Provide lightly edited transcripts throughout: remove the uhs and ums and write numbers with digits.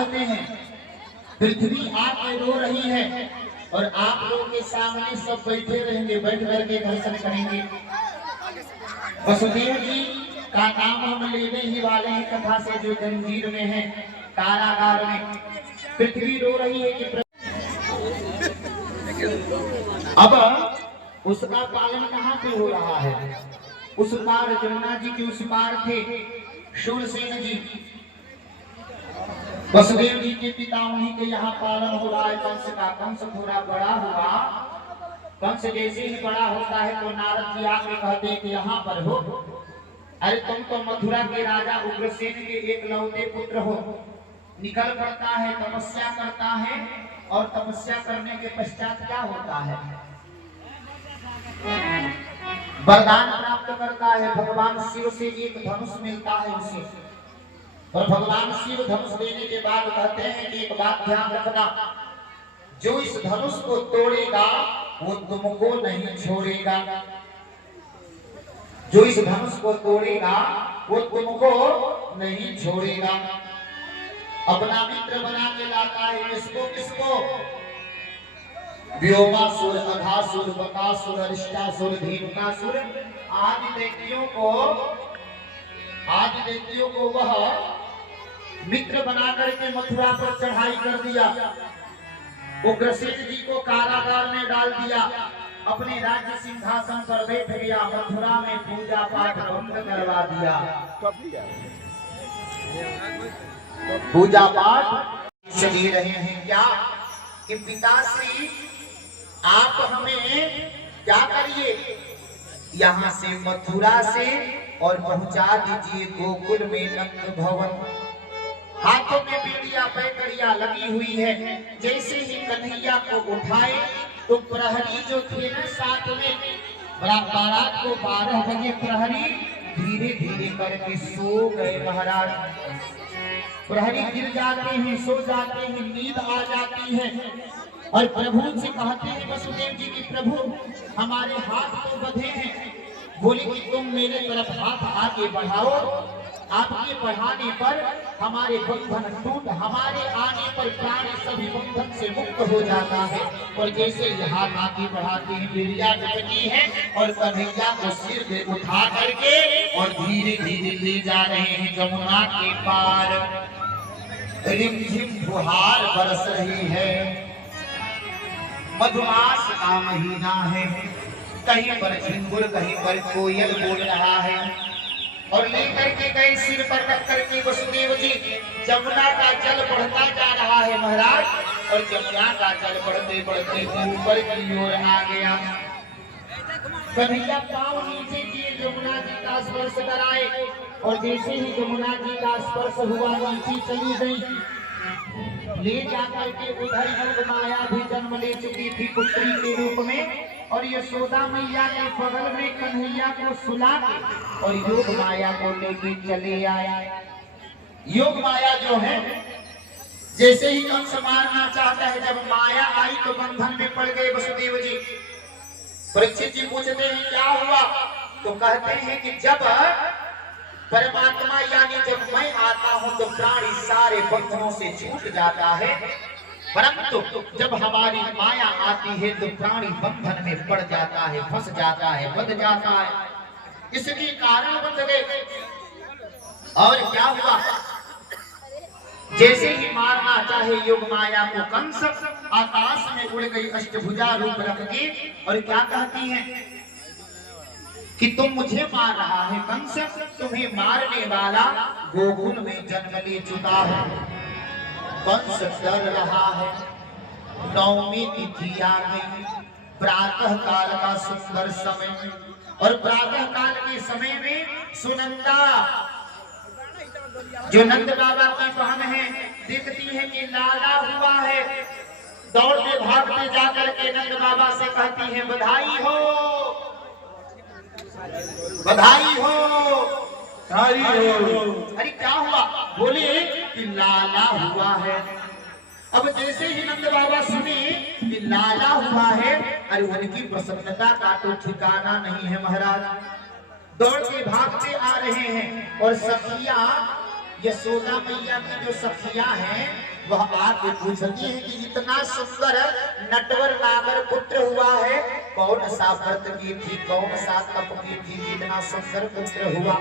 कहते हैं, पृथ्वी आके रो रही है और आप लोग के सामने सब बैठे रहेंगे, बैठ करके दर्शन करेंगे। वसुदेव जी का नाम हम लेने ही वाले हैं कथा से, जो जंजीर में है, कारागार में। पृथ्वी रो रही है कि अब उसका पालन कहाँ पे हो रहा है? उस पार जमुना जी के उस पार थे शूरसेन जी, वसुदेव जी के पिता, उन्हीं के यहाँ पालन हो रहा है कंस का। कंस थोड़ा बड़ा हुआ, कंस जैसे ही बड़ा होता है तो नारद जी आके कहते हैं कि यहाँ पर हो, अरे तुम तो मथुरा के राजा उग्रसेन के एक लौते पुत्र हो। निकल पड़ता है, तपस्या करता है, और तपस्या करने के पश्चात क्या होता है? वरदान प्राप्त करता है, भगवान शिव से एक धनुष मिलता है उसे। और भगवान शिव धनुष देने के बाद कहते हैं कि एक बात ध्यान रखना, जो इस धनुष को तोड़ेगा वो तुमको नहीं छोड़ेगा। जो इस धनुष को तोड़ेगा वो तुमको नहीं छोड़ेगा। अपना मित्र बना के लाता है किसको किसको? व्योमासुर, अघासुर, बकासुर, अरिष्टासुर, भीमकासुर आदि दैत्यों को वह मित्र बना करके मथुरा पर चढ़ाई कर दिया। उग्रसेन जी को कारागार में डाल दिया, अपने राज्य सिंहासन पर बैठ गया, मथुरा में पूजा पाठ बंद करवा दिया। पूजा पाठ चली रहे हैं क्या कि पिताश्री आप हमें क्या करिए, यहाँ से मथुरा से और पहुंचा दीजिए गोकुल में नंद भवन। हाथों में बेड़िया पैकड़िया लगी हुई है। जैसे ही कन्हैया को उठाए तो प्रहरी जो थे ना साथ में, बारात को 12 बजे प्रहरी धीरे धीरे करके सो गए महाराज। प्रहरी गिर जाते हैं, सो जाते हैं, नींद आ जाती है और प्रभु से कहते हैं वसुदेव जी की प्रभु हमारे हाथ तो बंधे हैं। बोले कि तुम मेरे तरफ हाथ आगे बढ़ाओ, आपके बढ़ाने पर हमारे बंधन टूट, हमारे आने पर प्राणी सभी बंधन से मुक्त हो जाता है। और जैसे ही हाथ आगे बढ़ाते हैं, बेड़िया टूटती है और कन्हैया को सिर पे उठा करके और धीरे धीरे ले जा रहे हैं जमुना के पार। रिमझिम फुहार बरस रही है, मधुमास का महीना है, कहीं पर झिंगुर कहीं पर कोयल बोल रहा है। और लेकर के गए सिर पर रख करके वसुदेव जी, जमुना का जल बढ़ता जा रहा है महाराज, और जमुना का जल बढ़ते बढ़ते ऊपर की ओर आ गया। कन्हैया पांव नीचे किए, जमुना जी का स्पर्श कराए, और जैसे ही जमुना जी का स्पर्श हुआ नीचे चली गई। ले जाकर के उधर योग माया भी जन्म ले चुकी थी पुत्री के रूप में, और यशोदा मैया के बगल में कन्हैया को सुला के और योग माया को लेके चले आया। योग माया जो है, जैसे ही कंस मारना चाहता है, जब माया आई तो बंधन में पड़ गए वसुदेव जी। परीक्षित जी पूछते हैं क्या हुआ, तो कहते हैं कि जब परमात्मा यानी जब मैं आता हूं तो प्राणी सारे बंधनों से छूट जाता है, परंतु जब हमारी माया आती है तो प्राणी बंधन में पड़ जाता है, फंस जाता है, बंध जाता है। इसके कारण बंध गए। और क्या हुआ, जैसे ही मारना चाहे योग माया को कंस, आकाश में उड़ गई अष्टभुजा रूप रख के, और क्या कहती है कि तुम मुझे मार रहा है कंस, तुम्हें मारने वाला गोकुल में जन्म ले चुका है। कंस डर रहा है। नवमी तिथि आ गई, प्रातः काल का सुंदर समय, और प्रातः काल के समय में सुनंदा जो नंद बाबा की बहन है, देखती है कि लाला हुआ है, दौड़ते भागते जाकर के नंद बाबा से कहती है बधाई हो, बधाई हो, बधाई हो। अरे क्या हुआ? बोले कि लाला हुआ है। अब जैसे ही नंद बाबा सुने कि लाला हुआ है, अरे उनकी प्रसन्नता का तो ठिकाना नहीं है महाराज। दौड़ते भागते आ रहे हैं और सखियां यशोदा मैया की जो सखियां हैं वह आके पूछती है कि इतना सुंदर नटवर नागर पुत्र हुआ है, कौन सा व्रत की थी, कौन सा तप की थी, इतना सुंदर पुत्र हुआ।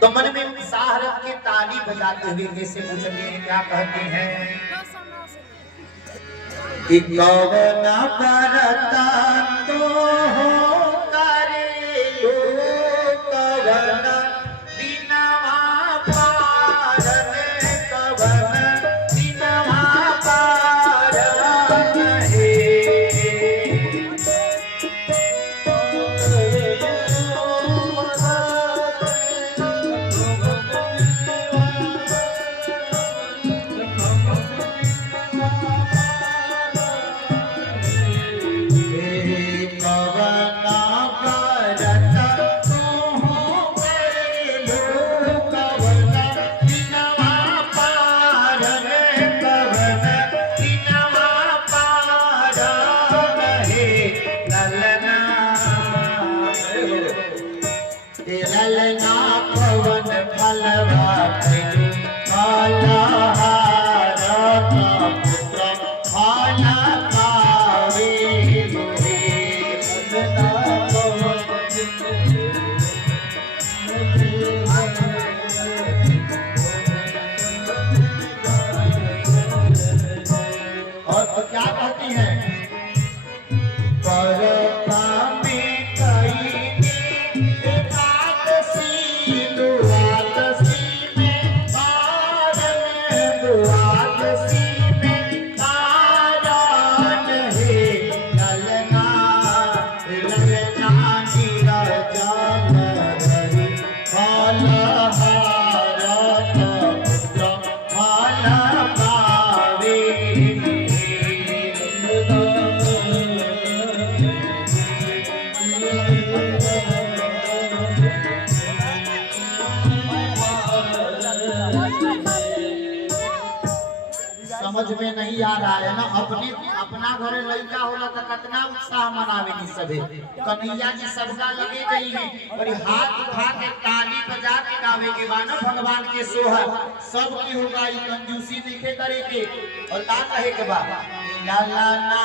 तो मन में उत्साह रख के ताली बजाते हुए कैसे पूछते हैं, क्या कहते हैं कि कौन बरता तो हो करे लो कवन बिनवा पारन, कवन बिनवा पारन हे। ललना पवन फलवा फलहारा का पुत्र फल पावे ललना पवन। और क्या कहती है, समझ में नहीं आ रहा है ना, अपना घरे लड़का होला तो कितना उत्साह मनावे की सभे, कन्हैया जी सबका लगे गई है और हाथ उठा के ताली बजा के गावे के बाना भगवान के सोहर सब की होगा, ये कंजूसी दिखे करे के। और का कहे के बा, ललना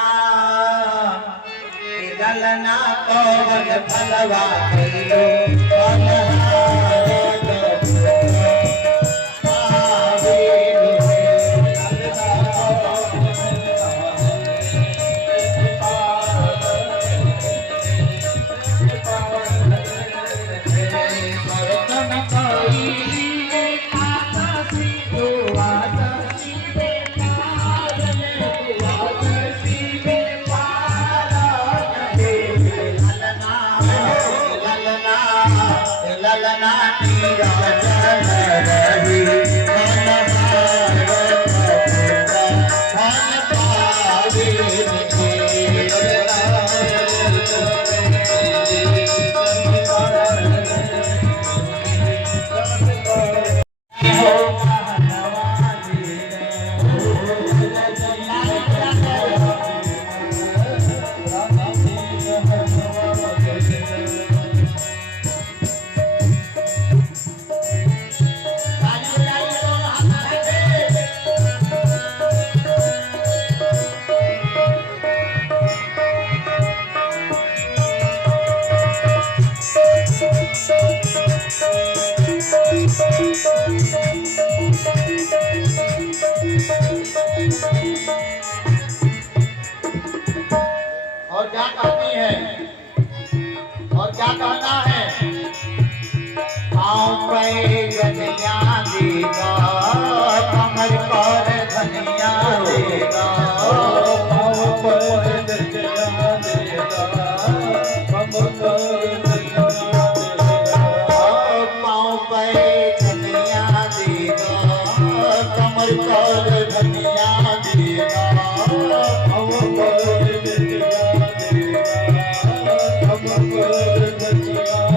ललना पवन फलवा कइलो और क्या कहती है, और क्या कहना है, पाँव पे गनिया देगा कमर पर धनिया देगा, पाँव पर गनिया देगा कमर पर धनिया देगा, पाँव पे गनिया देगा कमर पर धनिया देगा, पाँव पर गनिया देगा कमर पर धनिया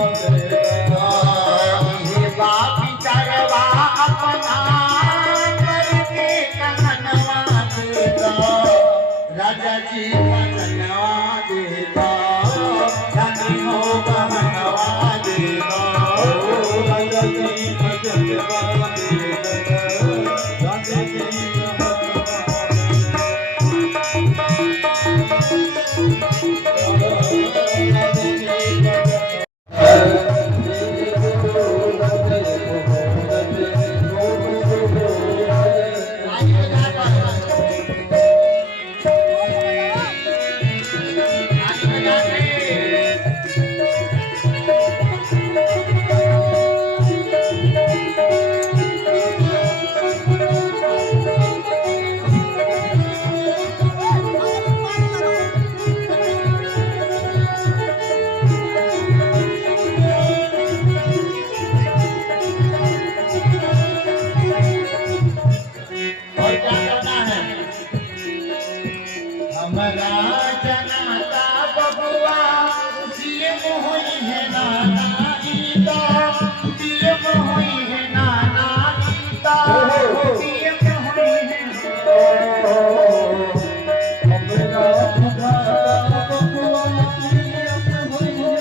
होई है नाना गीता पीएम होई है नाना गीता पीएम होई है अपना खुदा भगवान पीएम होई है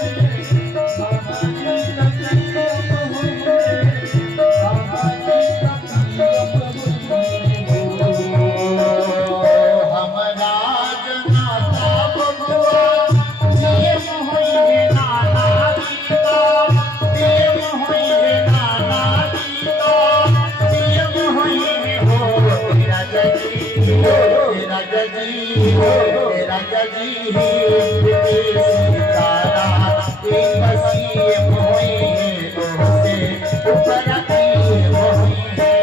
नाना गीता पीएम होई है नाना गीता पीएम होई है हमारा जनाता भगवान पीएम होई है नाना गीता पीएम होई है नाना गीता पीएम होई है हो राजा जी राजा जी राजा जी सीतारा एक पीएम होई है से ऊपर पीएम होई है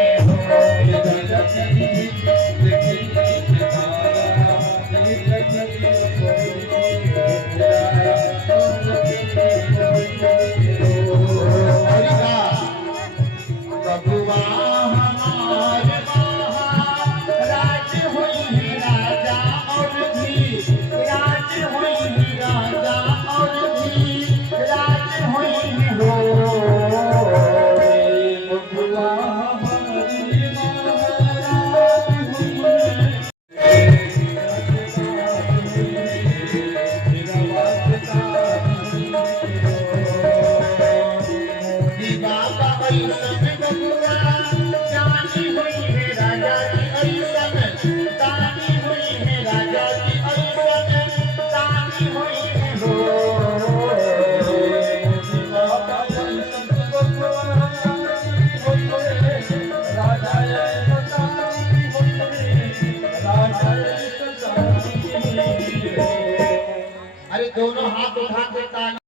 अरे दोनों हाथ उठा के ताली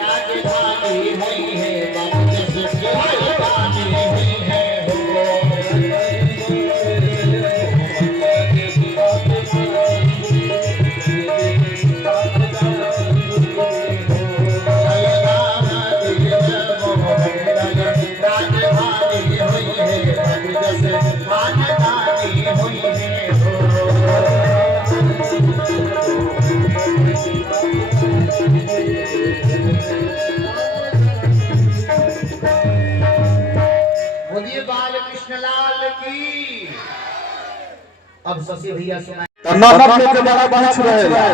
राजधानी हुई है बांग्लादेश की राजधानी हुई है राजधानी हुई है बांग्लादेश राजधानी हुई है बोलिए बाल कृष्ण लाल की। अब शशि भैया सुनाए ननद में के बड़ा बहस रहेला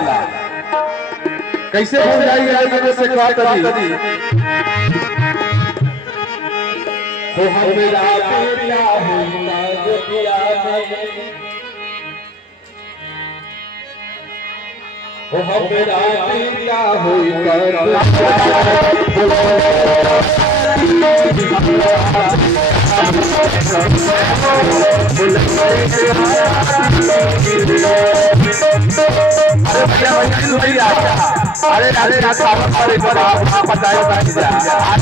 कैसे हो जाएगी आगे से कहा करी हो हमरा प्रिया होइला गोपिया हो हमरा प्रिया होइला अरे अरे अरे बताओ आज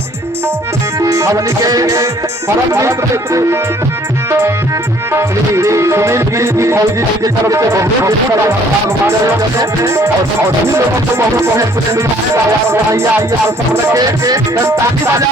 हमने के परम सुनील गिरी जी फौजी जी की तरफ से बहुत बड़ा हमारे लोग हैं और सभी लोगों को बहुत बहुत धन्यवाद के ताकि बजा